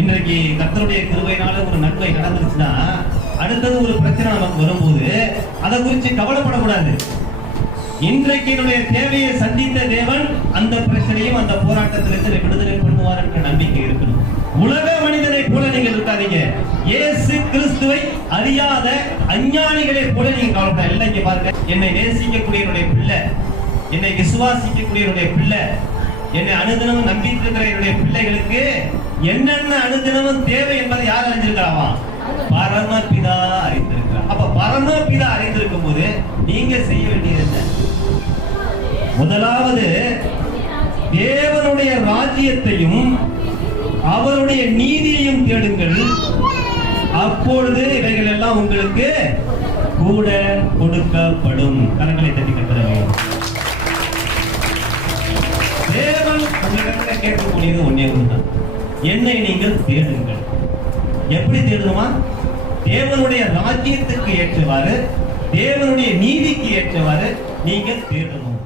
இன்றைக்கு கர்த்தருடைய கிருபையினால ஒரு நன்மை நடந்துருச்சுன்னா அடுத்தது ஒரு பிரச்சனை நமக்கு வரும்போது அதை குறித்து கவலைப்படக்கூடாது. இன்றைக்கு என்னுடைய தேவையை சந்தித்த தேவன் அந்த பிரச்சனையும் அந்த போராட்டத்திலிருந்து விடுதலை பண்ணுவார் என்ற நம்பிக்கை இருக்கணும். உலக மனிதனை போல நீங்கள் இருக்காதீங்க. இயேசு கிறிஸ்துவை அறியாத அஞ்ஞானிகளை போல நீங்க கவலைப்பட. எல்லாம் இங்க பாருங்க, என்னை நேசிக்கக்கூடிய என்னுடைய பிள்ளை, என்னை விசுவாசிக்கக்கூடிய என்னுடைய பிள்ளை, என்னை அனுதினமும் நம்பிட்டு இருக்கிற என்னுடைய பிள்ளைகளுக்கு என்னென்ன அனுதினமும் தேவை என்பதை யார் அறிஞ்சிருக்கிறாமா? பரமபிதா அறிந்திருக்கிறார். அப்ப பரமபிதா அறிந்திருக்கும் போது நீங்க செய்ய வேண்டியது என்ன? முதலாவது தேவனுடைய ராஜ்யத்தையும் அவருடைய நீதியையும் தேடுங்கள், அப்பொழுது இவைகள் எல்லாம் உங்களுக்கு கூட கொடுக்கப்படும். கரங்களை தட்டி கட்டுறேன். தேவன் உங்களிடத்தில் கேட்கக்கூடியது ஒன்னே ஒன்றுதான், என்னை நீங்கள் தேடுங்கள். எப்படி தேடணுமா? தேவனுடைய ராஜ்யத்துக்கு ஏற்றவாறு, தேவனுடைய நீதிக்கு ஏற்றவாறு நீங்கள் தேடணும்.